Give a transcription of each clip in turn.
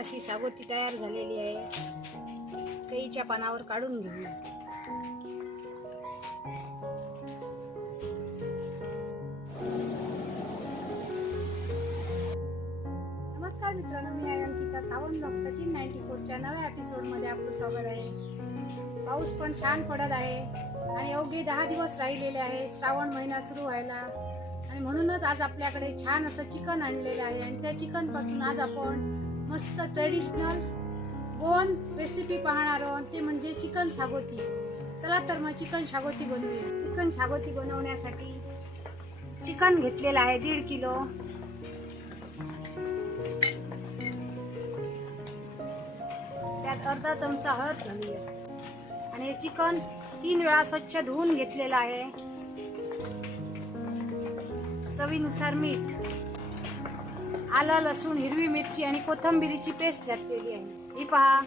अशी सागोती तयार झालेली आहे. केळीच्या पानावर काढून घेऊया. नमस्कार मित्रांनो, मी आहे अंकिता सावंत. ब्लॉग्स 1394च्या नव्या एपिसोडमध्ये आपलं स्वागत आहे. पाऊस पण छान पडत आहे आणि अवघे 10 दिवस राहिलेले आहे श्रावण महिना सुरू व्हायला. आणि म्हणूनच आज आपल्याकडे छान असं चिकन आणलेलं आहे आणि त्या चिकन पासून आज आपण मस्त ट्रेडिशनल गोवन रेसिपी पाहणार आहोत, ते म्हणजे चिकन सागोती. चला तर मग चिकन सागोती बनवूया. चिकन सागोती बनवण्यासाठी चिकन घेतलेलं आहे 1.5 किलो. त्यात अर्धा चमचा हळद घालूया आणि हे चिकन 3 वेळा स्वच्छ धुवून घेतलेलं आहे. चवीनुसार मीठ, आलं, लसूण, हिरवी मिरची आणि कोथिंबीरीची पेस्ट घातलेली आहे. ही पहा,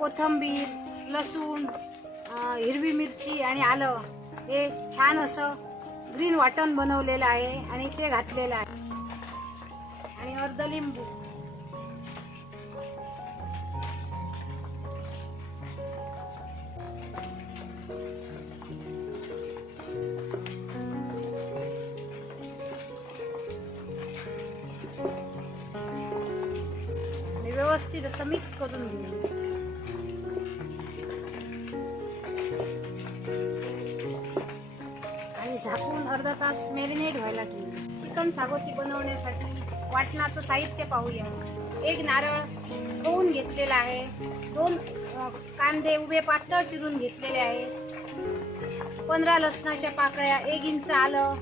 कोथिंबीर, लसूण, हिरवी मिरची आणि आलं हे छान असं ग्रीन वाटण बनवलेलं आहे आणि ते घातलेलं आहे. आणि अर्ध लिंबू. व्यवस्थित असं मिक्स करून घेऊ आणि झाकून अर्धा तास मॅरिनेट व्हायला ठेवू. चिकन सागोती बनवण्यासाठी वाटणाचं साहित्य पाहूया. 1 नारळ धुवून घेतलेला आहे. 2 कांदे उभे पातळ चिरून घेतलेले आहे. 15 लसणाच्या पाकळ्या, 1 इंच आलं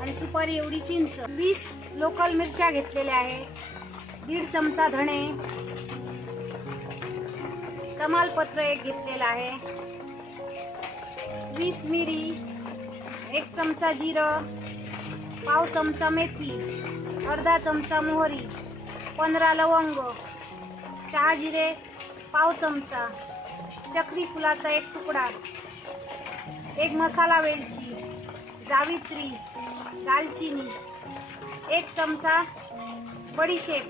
आणि सुपारी एवढी चिंच. 20 लोकल मिरच्या घेतलेल्या आहेत. 1.5 चमचा धणे, तमालपत्र 1 घेतलेला आहे. 20 मिरी, 1 चमचा जिरं, पाव चमचा मेथी, अर्धा चमचा मोहरी, 15 लवंग, चहा जिरे पाव चमचा, चक्री फुलाचा 1 तुकडा, 1 मसाला वेलची, जावित्री, दालचिनी, 1 चमचा बडीशेप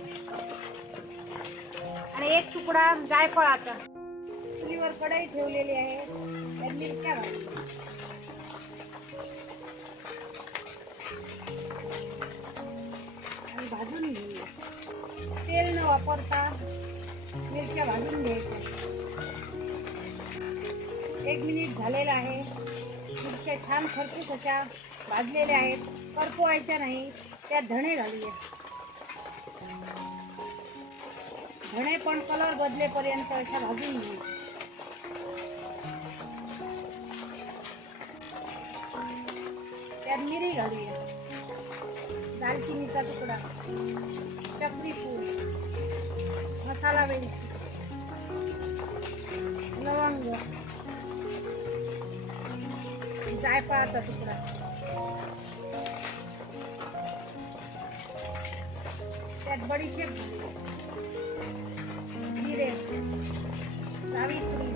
आणि 1 तुकडा जायफळाचा. चुलीवर कढई ठेवलेली आहे. त्यात मिरच्या घालूया आणि भाजून घेऊया. तेल न वापरता मिरच्या भाजून घ्यायच्या. 1 मिनिट झालेला आहे. मिरच्या छान खरपूस अशा भाजलेल्या आहेत, करपवायच्या नाही. त्यात धणे घालूया. धणे पण कलर बदलेपर्यंत अशा भाजून घेऊ. त्यात मिरी घालूया, दालचिनीचा तुकडा, चक्री फूल, मसाला वेलची, लवंग, जायफळाचा तुकडा. त्यात बडीशेप घालूया, जिरे, जावित्री,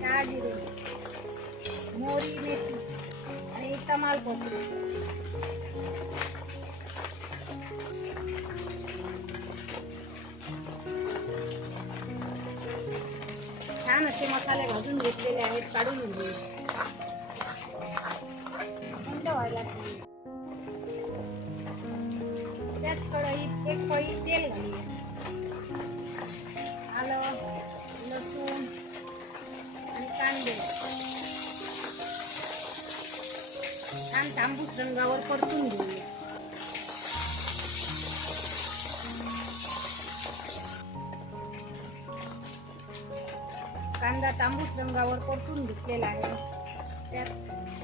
चहा जिरे, मोहरी, मेथी आणि तमालपत्र. छान असे मसाले भाजून घेतलेले आहेत. काढून घेऊ. थंड व्हायला ठेवू. त्याच कढईत 1 पळी तेल घालूया. आलं, लसूण आणि कांदे छान तांबूस रंगावर परतून घेऊया. कांदा तांबूस रंगावर परतून घेतलेला आहे. त्यात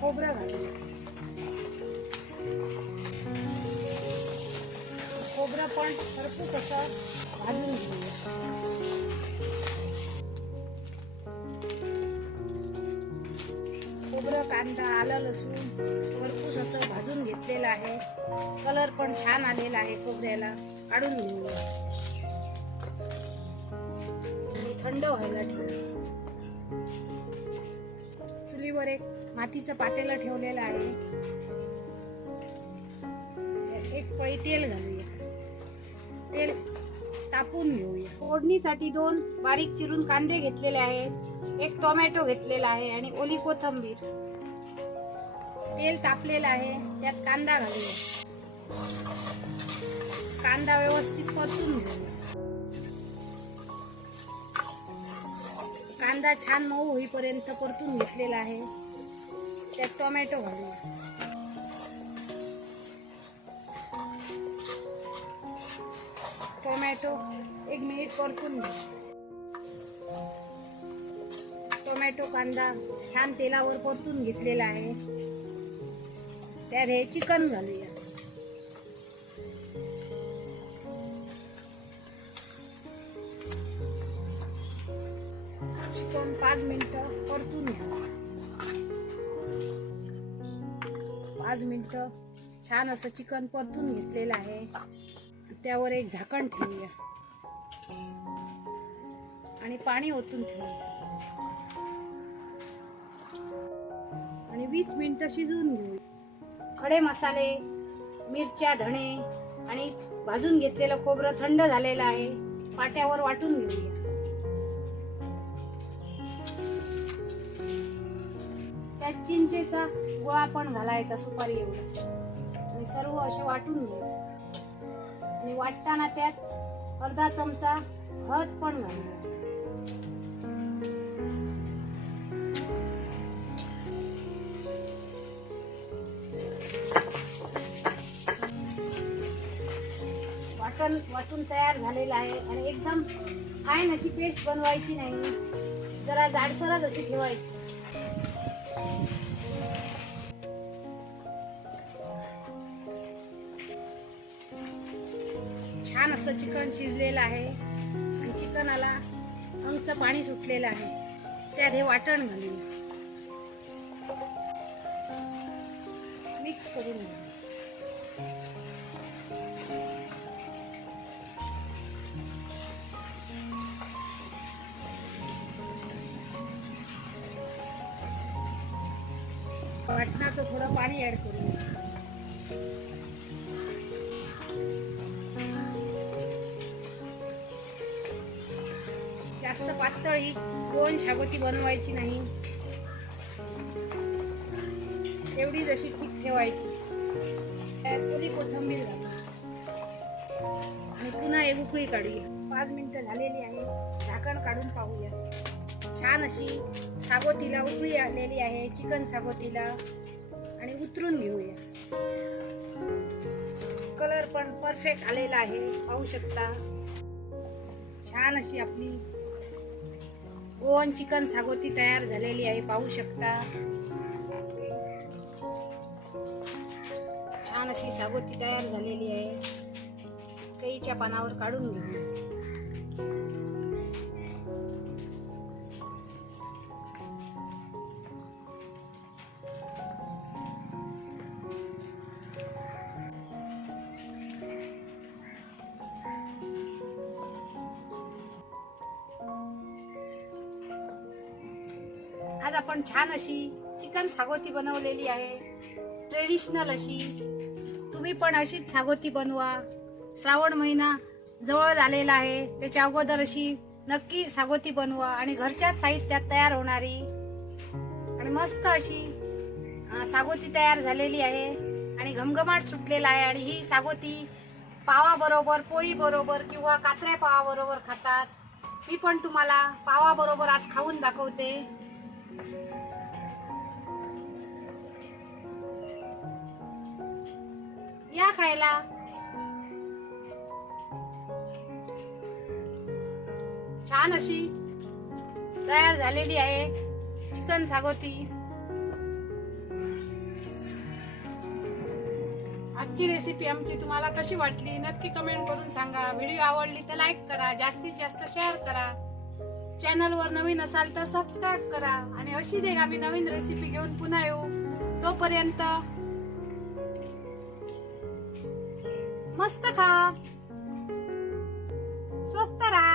खोबरं घालूया. खोबरं पण भरपूर असं भाजून घेऊया. खोबरं, कांदा, आलं, लसूण भरपूर असं भाजून घेतलेलं आहे. कलर पण छान आलेला आहे खोबऱ्याला. काढून घेऊया. थंड व्हायला ठेवू. चुलीवर 1 मातीचं पातेलं ठेवलेलं आहे. 1 पळी तेल घालूया. तेल कापून घेऊया. फोडणीसाठी 2 बारीक चिरून कांदे घेतलेले आहेत, 1 टोमॅटो घेतलेला आहे आणि ओली कोथिंबीर. तेल तापलेलं आहे, त्यात कांदा घालूया. कांदा व्यवस्थित परतून घेऊया. कांदा छान मऊ होईपर्यंत परतून घेतलेला आहे. त्यात टोमॅटो घालूया. टोमॅटो 1 मिनिट परतून घ्या. टोमॅटो कांदा छान तेलावर परतून घेतलेला आहे. त्यात हे चिकन घालूया. चिकन 5 मिनिटं परतून घ्या. 5 मिनिटं छान असं चिकन परतून घेतलेलं आहे. त्यावर एक झाकण ठेवूया आणि पाणी ओतून ठेवूया आणि 20 मिनिटं शिजवून घेऊया. खडे मसाले, मिरच्या, धणे आणि भाजून घेतलेलं खोबरं थंड झालेलं आहे. पाट्यावर वाटून घेऊया. त्यात चिंचेचा गोळा पण घालायचा, सुपारी एवढा, आणि सर्व असे वाटून घ्यायचे. आणि वाटताना त्यात अर्धा चमचा हळद पण घालूया. वाटून तयार झालेला आहे. आणि एकदम फाईन अशी पेस्ट बनवायची नाही, जरा जाडसरच अशी ठेवायची. छान असं चिकन शिजलेलं आहे आणि चिकनाला अंगचं पाणी सुटलेलं आहे. त्यात हे वाटण घालूया. मिक्स करून घ्या. वाटणाचं थोडं पाणी ऍड करूया. जास्त पातळ ही गोवन शागोती बनवायची नाही, एवढी जशी ठीक ठेवायची. थोडी कोथिंबीर घालू आणि पुन्हा एक उकळी काढूया. 5 मिनिटं झालेली आहे. झाकण काढून पाहूया. छान अशी सागोतीला उकळी आलेली आहे, चिकन सागोतीला, आणि उतरून घेऊया. कलर पण परफेक्ट आलेला आहे, पाहू शकता. छान अशी आपली गोवन चिकन सागोती तयार झालेली आहे, पाहू शकता. छान अशी सागोती तयार झालेली आहे. कैच्या पानावर काढून घेऊ. आज आपण छान अशी चिकन सागोती बनवलेली आहे, ट्रेडिशनल अशी. तुम्ही पण अशीच सागोती बनवा. श्रावण महिना जवळ आलेला आहे, त्याच्या अगोदर अशी नक्की सागोती बनवा आणि घरच्याच साहित्यात तयार होणारी आणि मस्त अशी सागोती तयार झालेली आहे आणि घमघमाट सुटलेला आहे. आणि ही सागोती पावा बरोबर, पोळी बरोबर किंवा कात्र्या पावा बरोबर खातात. मी पण तुम्हाला पावा बरोबर आज खाऊन दाखवते. या खायला. छान अशी तयार झालेली आहे चिकन सागोती. आजची रेसिपी आमची तुम्हाला कशी वाटली नक्की कमेंट करून सांगा. व्हिडिओ आवडली तर लाईक करा, जास्तीत जास्त शेअर करा. चॅनल वर नवीन असाल तर सबस्क्राईब करा. आणि अशीच एक आम्ही नवीन रेसिपी घेऊन पुन्हा येऊ. तोपर्यंत मस्त खा, स्वस्त राहा.